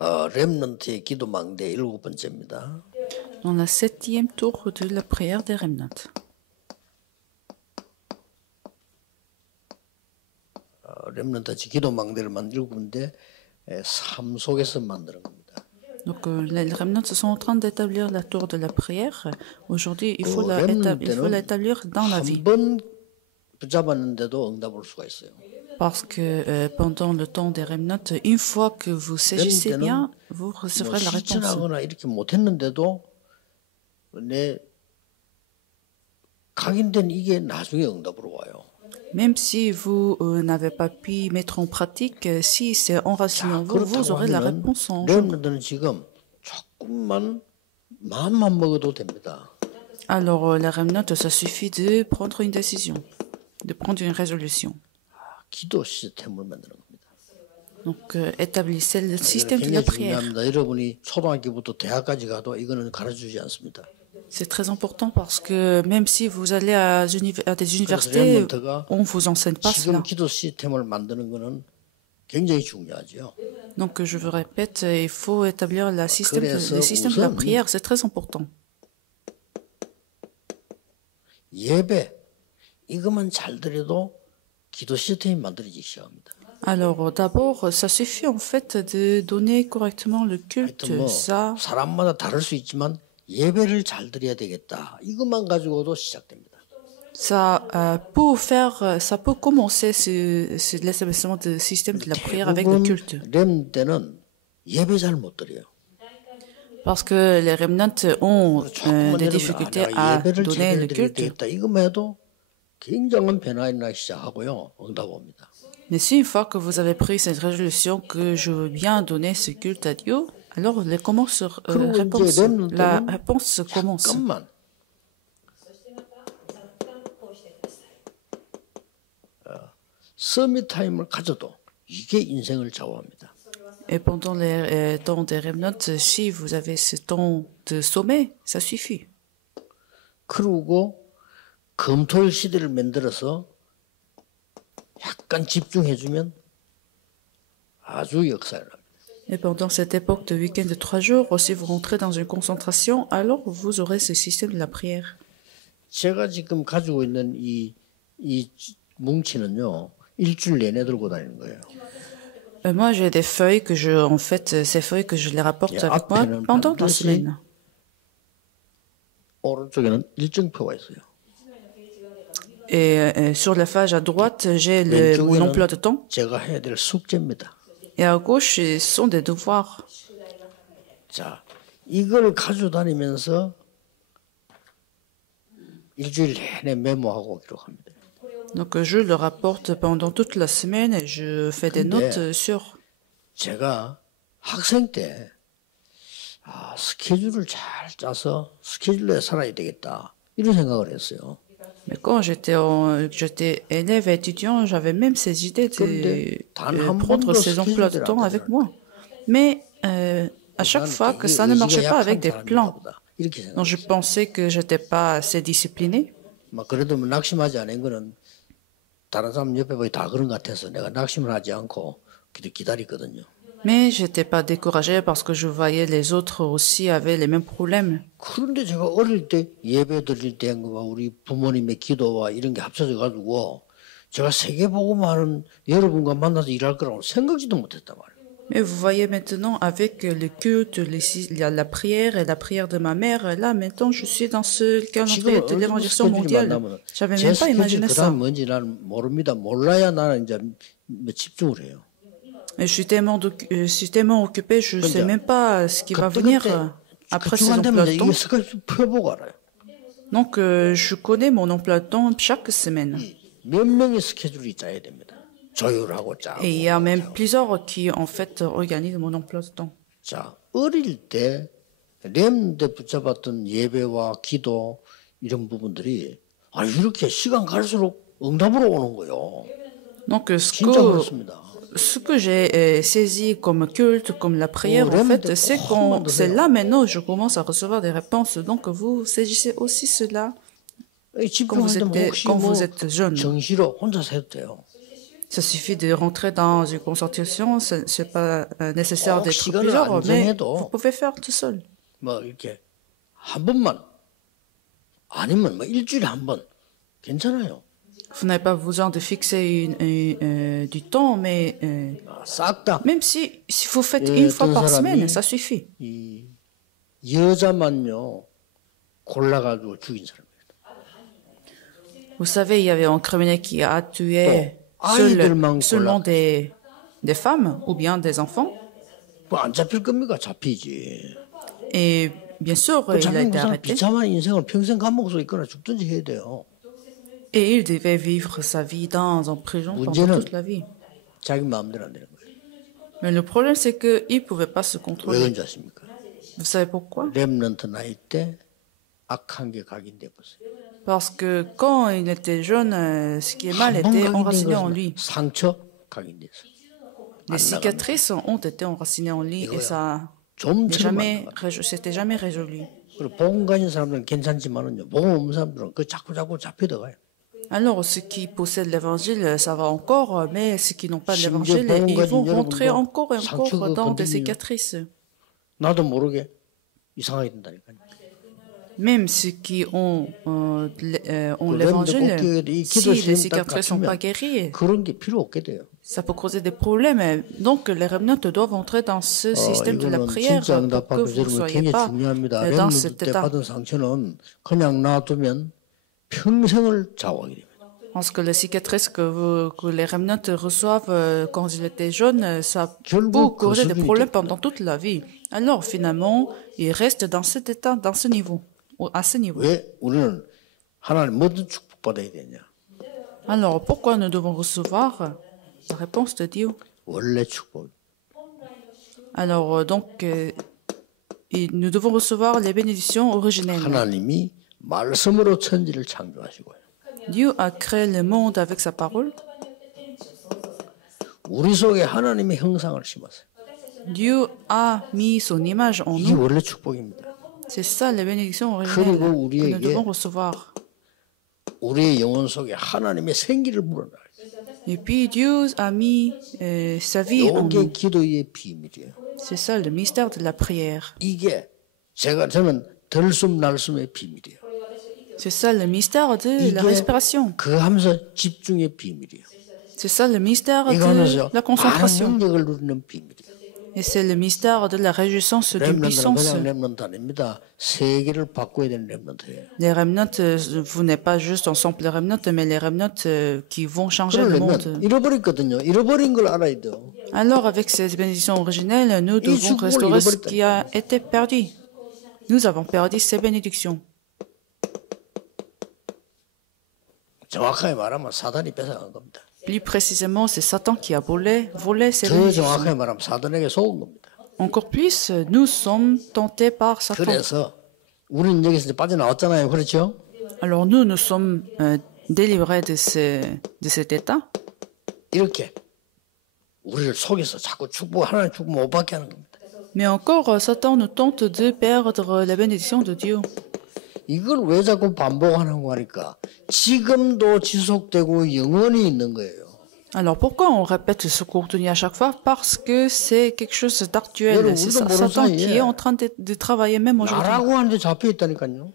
렘넌트의 기도망대 7번째입니다. Dans la 7e tour de la prière des remnants. 렘넌트 기도망대를 만들고 있는데 삶 속에서 만드는 겁니다. Donc les remnants sont en train d'établir la tour de la prière. Aujourd'hui, il faut l'établir dans la vie. 한번 붙잡았는데도 응답 올 수가 있어요. Parce que pendant le temps des remnants, une fois que vous saisissez bien, vous recevrez la réponse. 실천하거나 이렇게 못했는데도 내 각인된 이게 나중에 응답으로 와요. Même si vous n'avez pas pu mettre en pratique, si c'est enraciné en vous, vous aurez la réponse en jour. 렘넌트는 지금 조금만 마음만 먹어도 됩니다. Alors, les remnants, ça suffit de prendre une décision, de prendre une résolution. 기도 시스템을 만드는 겁니다. Donc, établissez le système de la prière. 중요합니다. 여러분이 초등학교부터 대학까지 가도 이거는 가르쳐주지 않습니다. C'est très important parce que même si vous allez à des universités, on ne vous enseigne pas cela. 지금 기도 시스템을 만드는 거는 굉장히 중요하죠. Donc, je vous répète, il faut établir le système de la prière, c'est très important. 예배, 이것만 잘 드려도 기도 시스템이 만들어지기 시작합니다. Alors, d'abord, ça suffit en fait de donner correctement le culte. Ça, 사람마다 다를 수 있지만 예배를 잘 드려야 되겠다. 이것만 가지고도 시작됩니다. ça peut commencer l'établissement du système de la prière avec le culte. 렘 때는 예배 잘 못 드려요. Parce que les remnants ont des difficultés à donner le culte. 이것만 해도 굉장한 변화가 일어나기 시작하고요. 응답 옵니다. Mais si une fois que vous avez pris cette résolution que je veux bien donner ce culte à Dieu, alors la réponse commence. 잠깐만. 서밋 타임을 가져도 이게 인생을 좌우합니다. Et pendant les temps des remnants, si vous avez ce temps de sommet, ça suffit. 그리고 금토일 시대를 만들어서 약간 집중해주면 아주 역사를 합니다. Et pendant cette époque de week-end de 3 jours, si vous rentrez dans une concentration, alors vous aurez ce système de la prière. 제가 지금 가지고 있는 이 뭉치는요, 일주일 내내 들고 다니는 거예요. Moi, j'ai des feuilles ces feuilles que je les rapporte avec moi pendant la semaine. 오른쪽에는 일정표가 있어요. Et sur la page à droite, j'ai mon emploi de temps. 제가 해야 될 숙제입니다. Et à gauche, ce sont des devoirs. 자, 이걸 가지고 다니면서 일주일 내내 메모하고 기록합니다. Donc, je le rapporte pendant toute la semaine et je fais des notes sur. 제가 학생 때 스케줄을 잘 짜서 스케줄에 살아야 되겠다 이런 생각을 했어요. Mais quand j'étais élève et étudiant, j'avais même ces idées de prendre ces emplois de temps avec moi. Mais à chaque fois que ça ne marchait pas avec des plans, donc je pensais que j'étais pas assez discipliné. 그래도 낙심하지 않은 거는 다른 사람 옆에 보기 다 그런 것 같아서 내가 낙심을 하지 않고 기다리거든요. Mais j'étais pas découragé parce que je voyais les autres aussi avaient les mêmes problèmes. 그런데 제가 어릴 때 예배 드릴 때와 우리 부모님의 기도와 이런 게 합쳐져 가지고 제가 세계복음하는 여러분과 만나서 일할 거라고 생각지도 못했단 말이에요. Mais vous voyez maintenant avec le culte, la prière et la prière de ma mère, là maintenant je suis dans ce calendrier de l'évangélisation mondiale. J'avais même pas imaginé ça. 뭔지 난 모릅니다. 몰라야 나는 이제 집중을 해요. Je suis tellement occupé, je ne sais même pas ce qui va venir après ces emplois de temps. Donc, je connais mon emploi de temps chaque semaine. Et il y a même plusieurs qui, en fait, organisent mon emploi de temps. 자, 어릴 때 렘때 붙잡았던 예배와 기도 이런 부분들이 이렇게 시간 갈수록 응답으로 오는 거예요. Donc, 진짜 그렇습니다. Ce que j'ai saisi comme culte, comme la prière, en fait, c'est là maintenant je commence à recevoir des réponses. Donc vous saisissez aussi cela quand vous êtes jeune. Ça suffit de rentrer dans une consultation, ce n'est pas nécessaire d'être 시간을 plusieurs, 안 mais 정해도 vous pouvez faire tout seul. 뭐 이렇게 한 번만 아니면 뭐 일주일에 한 번 괜찮아요. Vous n'avez pas besoin de fixer du temps, mais 싹 다 même si vous faites 예, une fois 어떤 par 사람이 semaine, ça suffit. 이 여자만요 골라가지고 죽인 사람이에요. Vous savez, il y avait un criminel qui a tué 아이들만 seulement des femmes ou bien des enfants. 뭐안 잡힐 겁니까? 잡히지. Et bien sûr, 그 il a 자기 été 무슨 arrêté. 비참한 인생을 평생 감옥 서 있거나 죽든지 해야 돼요. Et il devait vivre sa vie dans en prison pendant 문제는 toute la vie. 자기 마음대로 안 되는 거예요. Mais le problème, c'est qu'il ne pouvait pas se 왜 contrôler. 그런지 아십니까? Vous savez pourquoi? 렘넌트 나이 때 악한 게 각인돼 버려요. Parce que quand il était jeune, ce qui est mal était enraciné en lui. 상처 각인돼서 Les cicatrices ont été enracinées en lui et ça 좀처럼 s'était jamais résolu. 그리고 복음 가진 사람들은 괜찮지만은요. 복음 없는 사람들은 그 자꾸 잡혀들어가요. Alors, ceux qui possèdent l'évangile, ça va encore, mais ceux qui n'ont pas 심지어 l'évangile, 복음 ils 가진 vont rentrer 여러분도 encore et encore 상처가 dans des 건드리면 cicatrices. 나도 모르게 이상하게 된다니까요. Même ceux qui ont l'évangile, si les cicatrices ne sont pas guéries, 그런 게 필요 없게 돼요. ça peut causer des problèmes. Donc, les remnants doivent entrer dans ce système de la 이거는 prière 진짜 pour que 응답받고 vous ne 여러분 soyez 굉장히 pas 중요합니다. dans cet 렘넌트 때 état. 받은 상처는 그냥 놔두면 평생을 좌우하게 됩니다. Parce que les cicatrices que les remnants reçoivent quand ils étaient jeunes, ça peut 결국 그 causer des 수준이 problèmes 됐구나. pendant toute la vie. Alors, finalement, ils restent dans cet état, dans ce niveau, à ce niveau. 왜 우리는 하나님 모든 축복받아야 되냐? Alors, pourquoi nous devons recevoir la réponse de Dieu? 원래 축복. Alors, nous devons recevoir les bénédictions originelles. 하나님이 말씀으로 천지를 창조하시고요. Dieu a créé le monde avec sa parole. 우리 속에 하나님의 형상을 심었어요. Dieu a mis son image en 이게 nous. 원래 축복입니다. C'est ça les bénédictions 그리고 originelles que nous 우리에게 devons recevoir. 우리의 영혼 속에 하나님의 생기를 불어넣어요. Et puis Dieu a mis sa vie en 이게 nous. 기도의 비밀이에요. C'est ça le mystère de la prière. 이게 저는 들숨 날숨의 비밀이에요. C'est ça le mystère de la respiration. 그 하면서 집중의 비밀이에요. C'est ça le mystère 이거 de 하면서 la 많은 concentration. 능력을 누리는 비밀이에요. Et c'est le mystère de la réjouissance de 렘넌트는 puissance. 그냥 렘넌트 아닙니다. 세계를 바꿔야 되는 렘넌트예요. Les remnants, vous n'êtes pas juste un simple remnant, mais les remnants qui vont changer le monde. 그러려면 잃어버렸거든요. 잃어버린 걸 알아야 돼요. Alors, avec ces bénédictions originelles, nous devons 축복을 restaurer ce 잃어버렸다. qui a été perdu. Nous avons perdu ces bénédictions. 정확하게 말하면 사단이 뺏어간 겁니다. Plus précisément, c'est Satan qui a volé ces 더 bénédictions. 정확하게 말하면 사단에게 속은 겁니다. Encore plus, nous sommes tentés par Satan. 그래서 우리는 여기서 이제 빠져나왔잖아요. 그렇죠? Alors nous sommes délivrés de cet état. 이렇게 우리를 속여서 자꾸 하나님 축복 못 받게 하는 겁니다. Mais encore, Satan nous tente de perdre la bénédiction de Dieu. 이걸 왜 자꾸 반복하는 거니까 지금도 지속되고 영원히 있는 거예요. Alors pourquoi on répète ce contenu à chaque fois? Parce que c'est quelque chose d'actuel. C'est Satan qui est en train de travailler même aujourd'hui. 나라고 하는데 잡혀 있다니까요.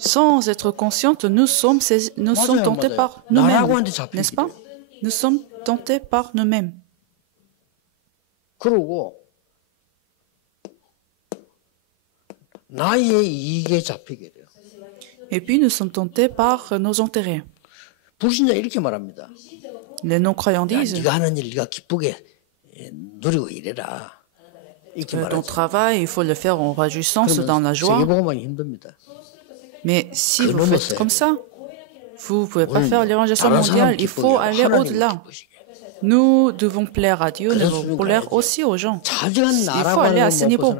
Sans être consciente, nous sommes tentés par nous-mêmes, n'est-ce pas? Nous sommes tentés par nous-mêmes. 그리고 나의 이익에 잡히게 돼요. Et puis nous sommes tentés par nos intérêts. 불신자 이렇게 말합니다. Les non-croyants disent, 네가 하는 일 네가 기쁘게 누리고 이래라. 이렇게 ton 말하죠. travail, il faut le faire en réjouissance, dans la joie. 세계복음만이 힘듭니다. Mais si vous faites comme ça, vous ne pouvez pas faire l'évangélisation mondiale. Il faut aller au-delà. Nous devons plaire à Dieu, nous devons plaire aussi aux gens. Il faut aller à ce niveau.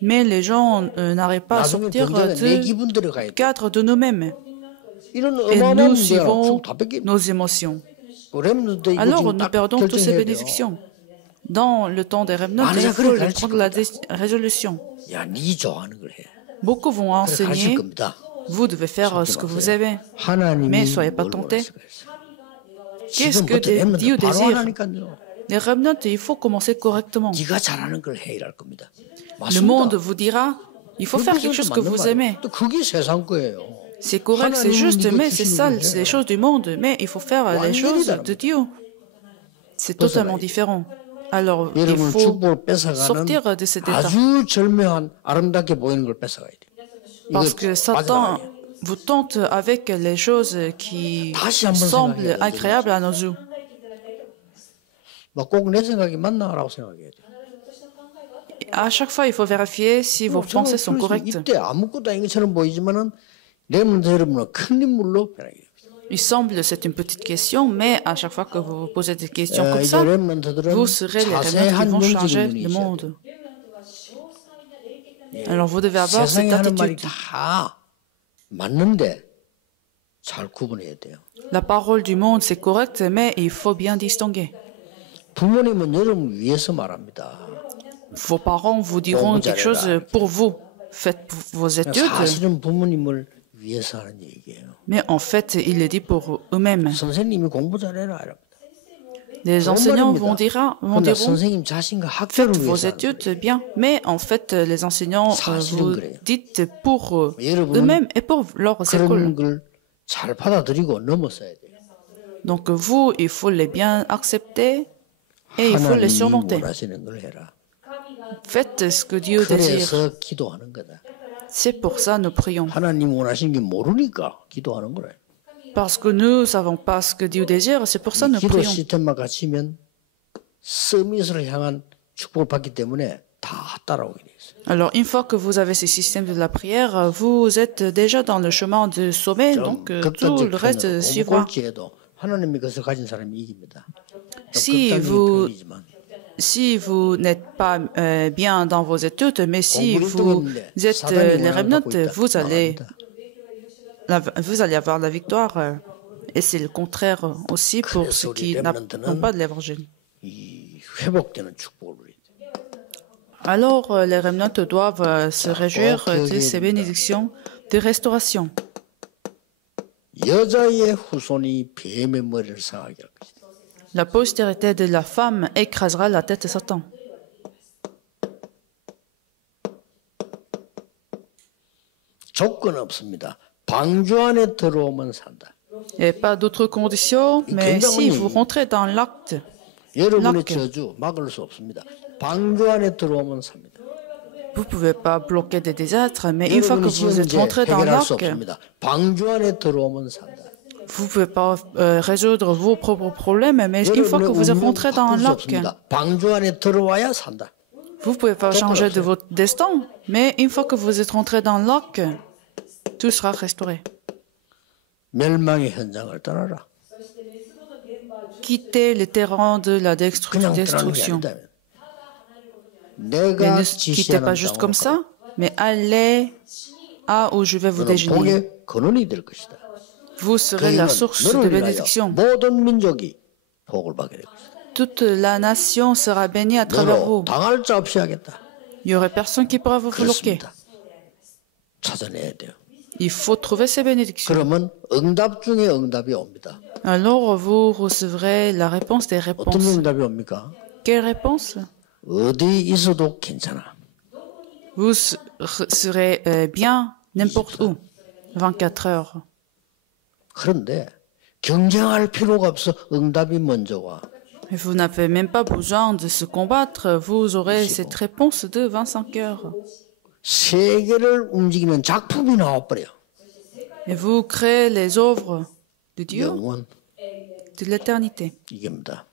Mais les gens n'arrivent pas à sortir du cadre de nous-mêmes. Et nous suivons nos émotions. Alors nous perdons toutes ces bénédictions. Dans le temps des remnants, il faut prendre la résolution. 야, 네 좋아하는 걸 해. Beaucoup vont 그래 가실 enseigner, 겁니다. vous devez faire ce que vous avez. 하나님이 Mais soyez pas 뭘 tentés. 원하실까 했어요. Qu'est-ce que 지금부터 Dieu 바로 désire? 하라니까요. Les remnants, il faut commencer correctement. 네가 잘하는 걸 해 이럴 겁니다. Le monde vous dira, il faut faire quelque chose que vous aimez. 또 그게 세상 거예요. C'est correct, c'est juste, mais c'est ça, c'est les choses du monde. Mais il faut faire les choses de Dieu. C'est totalement différent. Alors, il 여러분 faut 축복을 뺏어가는 sortir de cet état. 아주 절묘한 아름답게 보이는 걸 뺏어가야 돼요. Parce que Satan vous tente avec les choses qui semblent agréables à nos yeux. 꼭 내 생각이 맞나라고 생각해야 돼요. À chaque fois, il faut vérifier si vos pensées sont correctes. 이때 아무것도 아닌 것처럼 보이지만은 렘넌트 여러분은 큰 인물로 변하게 됩니다. Il semble c'est une petite question, mais à chaque fois que vous vous posez des questions comme ça, vous serez les remnants qui vont changer le monde. Alors vous devez avoir cette 세상에 하는 말이 attitude. 다 맞는데 잘 구분해야 돼요. La parole du monde, c'est correct, mais il faut bien distinguer. 부모님은 여러분 위해서 말합니다. Vos parents vous diront quelque chose pour vous. Faites vos études, 사실은 부모님을 위해서 하는 얘기예요. mais en fait, il le dit pour eux-mêmes. 선생님이 공부 잘해라 이럽니다. Les enseignants vont diront, 선생님 자신과 faites 학교를 vos 위해서 études bien, mais en fait, les enseignants vous 그래요. dites pour 여러분은 eux-mêmes et pour leurs écoles. 그런 걸 잘 받아들이고 넘어서야 돼요. Donc vous, il faut les bien accepter et il faut les 하나님이 surmonter. 원하시는 걸 해라. Faites ce que Dieu désire. 그래서 기도하는 거다. C'est pour ça nous prions. 하나님 원하시는 게 모르니까 기도하는 거래. Parce que nous ne savons pas ce que Dieu désire, c'est pour ça nous 기도 prions. 시스템만 갖추면 서밋을 향한 축복을 받기 때문에 다 따라오게 돼 있어요. Alors, une fois que vous avez ce système de la prière, vous êtes déjà dans le chemin de sommet, donc tout le reste suivra. 꼴찌해도 하나님이 그것을 가진 사람이 이깁니다. Si vous n'êtes pas bien dans vos études, mais si vous êtes les remnants, vous allez avoir la victoire. Et c'est le contraire aussi pour ceux qui n'ont pas de l'évangile. 이 회복되는 축복을 누려야 돼요. Alors, les remnants doivent se réjouir de ces bénédictions de restauration. 여자의 후손이 뱀의 머리를 상하게 할 것이다. La postérité de la femme écrasera la tête de Satan. 조건 없습니다. 방주 안에 들어오면 산다. Et pas d'autres conditions, mais si vous rentrez dans l'acte, 여러분의 저주 막을 수 없습니다. 방주 안에 들어오면 삽니다. vous ne pouvez pas bloquer des désastres, mais une fois que vous êtes rentré dans 해결할 수 l'arc, 없습니다. 방주 안에 들어오면 산다. vous ne pouvez pas résoudre vos propres problèmes, mais une fois que vous êtes rentré dans l'arc, 방주 안에 들어와야 산다. vous ne pouvez pas changer de votre destin, mais une fois que vous êtes rentré dans l'arc, tout sera restauré. 멸망의 현장을 떠나라. Quittez le terrain de la 그냥 떠나는 게 destruction. 아니다. Mais 내가 ne quittez pas 지시하는 juste comme 땅으로 ça, mais allez à où je vais vous 너는 déjeuner. 복의 근원이 될 것이다. Vous serez la source de 너를 위하여 bénédiction. 모든 민족이 복을 받게 될 것이다. Toute la nation sera bénie à travers 너로 vous. 당할 자 없이 하겠다. Il n'y aurait personne qui pourra vous bloquer. 그렇습니다. 찾아내야 돼요. Il faut trouver ces bénédictions. 그러면 응답 중에 응답이 옵니다. Alors vous recevrez la réponse des 어떤 réponses. 응답이 옵니까? Quelle réponse? 어디 있어도 괜찮아. Vous serez bien n'importe où. 24 heures. 그런데 경쟁할 필요가 없어. 응답이 먼저 와. Et vous n'avez même pas besoin de se combattre. Vous aurez cette réponse de 25 heures. 세계를 움직이는 작품이 나와버려. Et vous créez les œuvres de Dieu, 영원 de l'éternité. 이깁니다.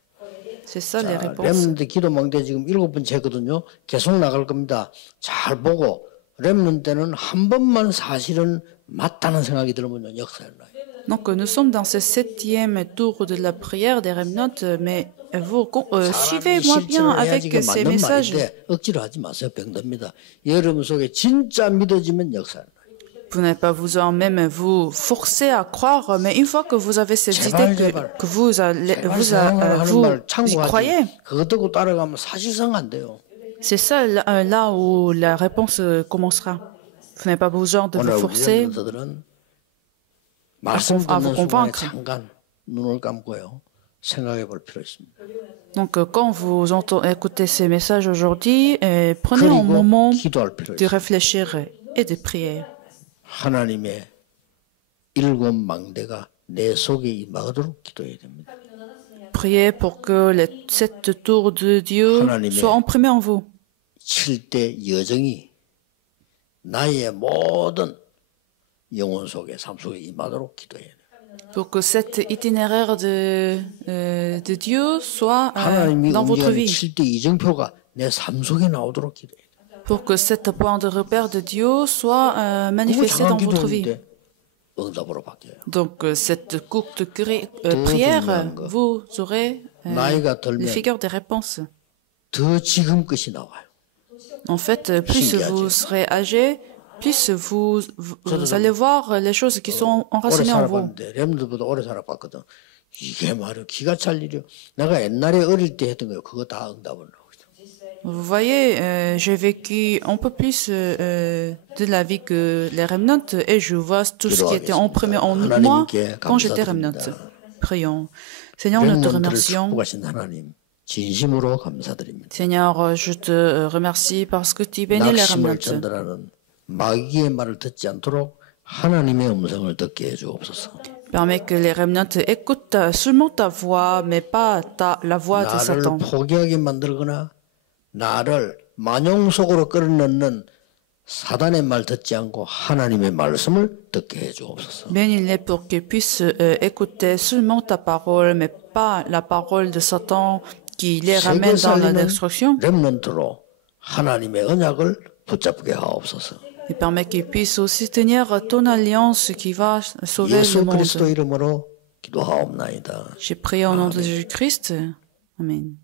C'est ça les 자, réponses. 렘넌트 기도망대 지금 7번째거든요. 계속 나갈 겁니다. 잘 보고 렘넌트 때는 한 번만 사실은 맞다는 생각이 들으면 역사를 나요. Donc nous sommes dans ce 7e tour de la prière des remnants, mais vous suivez-moi bien avec ces 맞는 messages. 말인데 억지로 하지 마세요. 병듭니다. 여러분 속에 진짜 믿어지면 역사를 나요. Vous n'avez pas besoin même vous forcer à croire, mais une fois que vous avez cette idée que vous y croyez, 그거 듣고 따라가면 사실상 안 돼요. c'est ça là où la réponse commencera. Vous n'avez pas besoin de vous 오늘 forcer 렘넌트들은 말씀 à vous 듣는 순간에 convaincre. 잠깐 눈을 감고요. 생각해 볼 필요 있습니다. Donc, quand vous écoutez ces messages aujourd'hui, prenez un moment de réfléchir et de prier. 하나님의 일곱 망대가 내 속에 임하도록 기도해야 됩니다. Priez pour que les 7 tours de Dieu soient imprimées en vous. 7대 여정이 나의 모든 영혼 속에 삶 속에 임하도록 기도해야 돼요. Pour que cet itinéraire de Dieu soit dans votre vie. 7대 이정표가 내 삶 속에 나오도록 기도해야 돼요. Pour que cet point de repère de Dieu soit manifesté dans votre vie. 응답으로 바뀌어요. Donc, cette courte prière, vous aurez les figures des réponses. 더 지금 것이 나와요. En fait, plus vous serez âgé, plus vous allez voir les choses qui sont enracinées en vous. 렘들보다 오래 살아봤거든. 이게 말이야 기가 찰 일이야. 내가 옛날에 어릴 때 했던 거 그거 다 응답을 하고 있어. Vous voyez, j'ai vécu un peu plus de la vie que les remnants et je vois tout ce qui était imprimé en moi quand j'étais remnant. Prions. Seigneur, nous te remercions. 진심으로 감사드립니다. Seigneur, je te remercie parce que tu bénis les remnants. 전달하는 마귀의 말을 듣지 않도록 하나님의 음성을 듣게 해주옵소서. Permets que les remnants écoutent seulement ta voix, mais pas la voix de Satan. 나를 포기하게 만들거나 나를 만용 속으로 끌어넣는 사단의 말 듣지 않고 하나님의 말씀을 듣게 해주옵소서. Bénis-les pour qu'ils puissent écouter seulement ta parole, mais pas la parole de Satan qui les ramène dans la destruction. 렘넌트로 하나님의 언약을 붙잡게 하옵소서. Et permet qu'ils puissent aussi tenir ton alliance qui va sauver le monde. 예수 그리스도 이름으로 기도하옵나이다. J'ai prié au nom de Jésus-Christ. Amen.